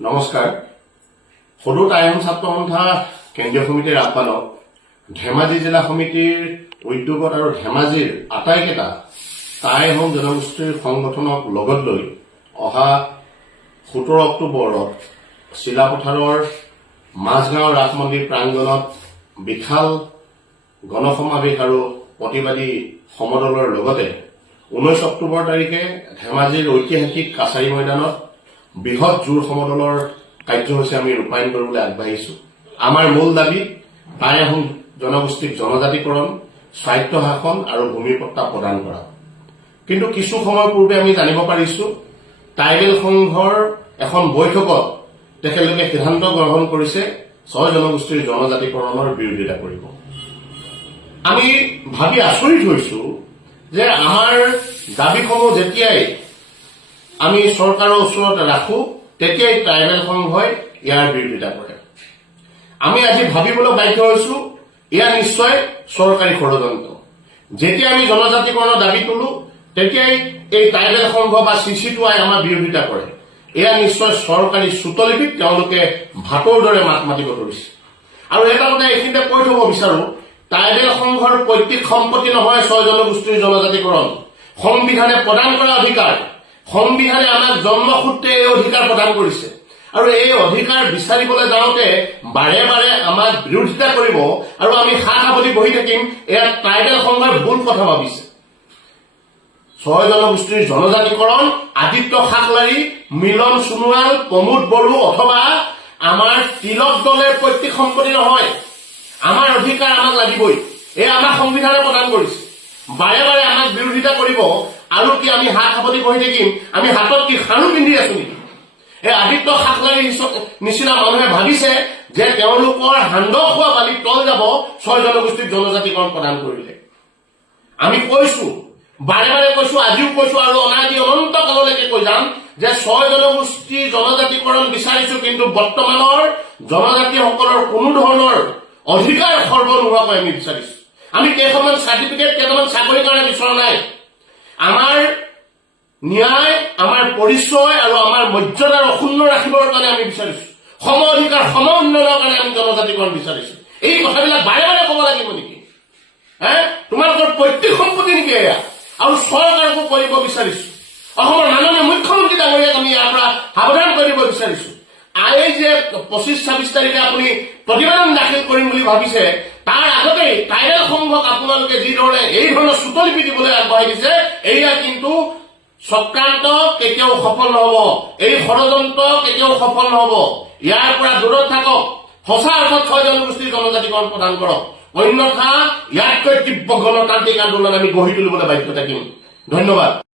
নমস্কাৰ। সদৌ টাইম ছাত্ৰ সন্থা কেন্দ্ৰীয় সমিতিৰ আহ্বানত ধেমাজি জিলা সমিতিৰ উদ্যোগত আৰু ধেমাজিৰ আটাইকেইটা টাই আহোম জনগোষ্ঠীৰ সংগঠনক লগত লৈ অহা 17 অক্টোবৰত চিলাপথাৰৰ মাজগাঁও ৰাস মন্দিৰ প্ৰাংগণত বিশাল গণসমাৱেশ আৰু প্ৰতিবাদী সমদলৰ লগতে 19 অক্টোবৰ তাৰিখে ধেমাজিৰ ঐতিহাসিক কাছাৰী ময়দানত বৃহৎ জোৰ সমদলৰ কাৰ্যসূচী আমি ৰূপায়ণ কৰিবলৈ আগবাঢ়িছো। আমাৰ মূল দাবী টাই আহোম জনগোষ্ঠীক জনজাতিকৰণ, স্বায়ত্তশাসন আৰু ভূমিপট্টা প্ৰদান কৰা। কিন্তু কিছু সময় পূৰ্বে আমি জানিব পাৰিছো ট্ৰাইবেল সংঘৰ এখন বৈঠকত তেখেতলোকে সিদ্ধান্ত গ্ৰহণ কৰিছে 6 জনগোষ্ঠীৰ জনজাতিকৰণৰ বিৰোধিতা কৰিব। আমি ভাবি আচৰিত হৈছো যে আমাৰ দাবীসমূহ যেতিয়াই আমি চৰকাৰৰ ওচৰত ৰাখো তেতিয়াই ট্ৰাইবেল সংঘই ইয়াৰ বিৰোধিতা কৰে। আমি আজি ভাবিবলৈ বাধ্য হৈছো এয়া নিশ্চয় চৰকাৰী ষড়যন্ত্ৰ। যেতিয়া আমি জনজাতিকৰণৰ দাবী তোলো তেতিয়াই এই ট্ৰাইবেল সংঘ বা চিচিটোৱাই আমাৰ বিৰোধিতা কৰে। এয়া নিশ্চয় চৰকাৰী চুটলিপিত তেওঁলোকে ভাটৰ দৰে মাত মাতিব ধৰিছে। আৰু এটা কথা এইখিনিতে কৈ থব বিচাৰো, ট্ৰাইবেল সংঘৰ পৈতৃক সম্পত্তি নহয় 6 জনগোষ্ঠীৰ জনজাতিকৰণ। সংবিধানে প্ৰদান কৰা অধিকাৰ, সংবিধানে আমাক জন্মসূত্ৰে এই অধিকাৰ প্ৰদান কৰিছে আৰু এই অধিকাৰ বিচাৰিবলৈ যাওঁতে বাৰে বাৰে আমাক বিৰোধিতা কৰিব আৰু আমি হাত সাৱটি বহি থাকিম, এয়া ট্ৰাইবেল সংঘৰ ভুল কথা ভাবিছে। 6 জনগোষ্ঠীৰ জনজাতিকৰণ আদিত্য খাকলাৰী, মিলন সোণোৱাল, প্ৰমোদ বড়ো অথবা আমাৰ তিলক দলেৰ পৈতৃক সম্পত্তি নহয়। আমাৰ অধিকাৰ আমাক লাগিবই, এয়া আমাৰ সংবিধানে প্ৰদান কৰিছে। বাৰে বাৰে আমাক বিৰোধিতা কৰিব আৰু কি আমি হাত সাৱটি বহি থাকিম? আমি হাতত কি খাৰু পিন্ধি আছো নেকি? এই আদিত্য খাকলাৰীৰ নিচিনা মানুহে ভাবিছে যে তেওঁলোকৰ সান্দহ খোৱা বালিত তল যাব 6 জনগোষ্ঠীক জনজাতিকৰণ প্ৰদান কৰিলে। আমি কৈছো, বাৰে বাৰে কৈছো, আজিও কৈছো আৰু অনাদি অনন্ত কাললৈকে কৈ যাম যে 6 জনগোষ্ঠী জনজাতিকৰণ বিচাৰিছো, কিন্তু বৰ্তমানৰ জনজাতিসকলৰ কোনো ধৰণৰ অধিকাৰ খৰ্ব নোহোৱাকৈ আমি বিচাৰিছো। আমি কেইখনমান চাৰ্টিফিকেট, কেইটামান চাকৰিৰ কাৰণে বিচৰা নাই। আমাৰ ন্যায়, আমাৰ পৰিচয় আৰু আমাৰ মৰ্যাদাৰ অক্ষুণ্ণ ৰাখিবৰ কাৰণে আমি বিচাৰিছো। সম অধিকাৰ, সম উন্নয়নৰ কাৰণে আমি জনজাতিকৰণ বিচাৰিছো। এই কথাবিলাক বাৰে বাৰে ক'ব লাগিব নেকি? তোমালোকৰ পৈতৃক সম্পত্তি নেকি এয়া? আৰু চৰকাৰকো কৰিব বিচাৰিছো, অসমৰ মাননীয় মুখ্যমন্ত্ৰী ডাঙৰীয়াক আমি ইয়াৰ পৰা সাৱধান কৰিব বিচাৰিছো। এই যে 25-26 তাৰিখে আপুনি প্ৰতিবেদন দাখিল কৰিম বুলি ভাবিছে, তাৰ আগতেই ট্ৰাইবেল সংঘক আপোনালোকে যিধৰণে এই ধৰণৰ চুটলিপি দিবলৈ আগবঢ়াই দিছে, এয়া কিন্তু চক্ৰান্ত কেতিয়াও সফল নহব। এই ষড়যন্ত্ৰ কেতিয়াও সফল নহব। ইয়াৰ পৰা দূৰত থাকক। সঁচা অৰ্থত 6 জনগোষ্ঠীৰ জনজাতিকৰণ প্ৰদান কৰক, অন্যথা ইয়াতকৈ তীব্ৰ গণতান্ত্ৰিক আন্দোলন আমি গঢ়ি তুলিবলৈ বাধ্য থাকিম। ধন্যবাদ।